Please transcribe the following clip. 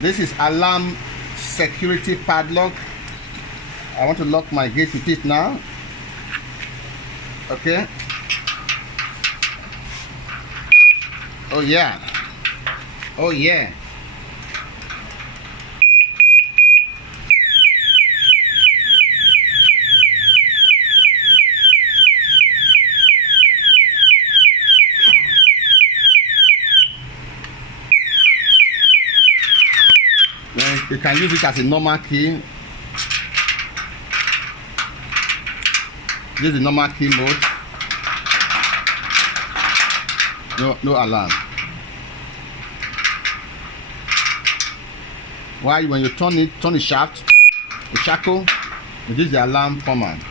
This is alarm security padlock. I want to lock my gate with it now. Okay. Oh yeah. Oh yeah. Then you can use it as a normal key. This is the normal key mode. No alarm. Why when you turn the shaft, the shackle, it is the alarm command.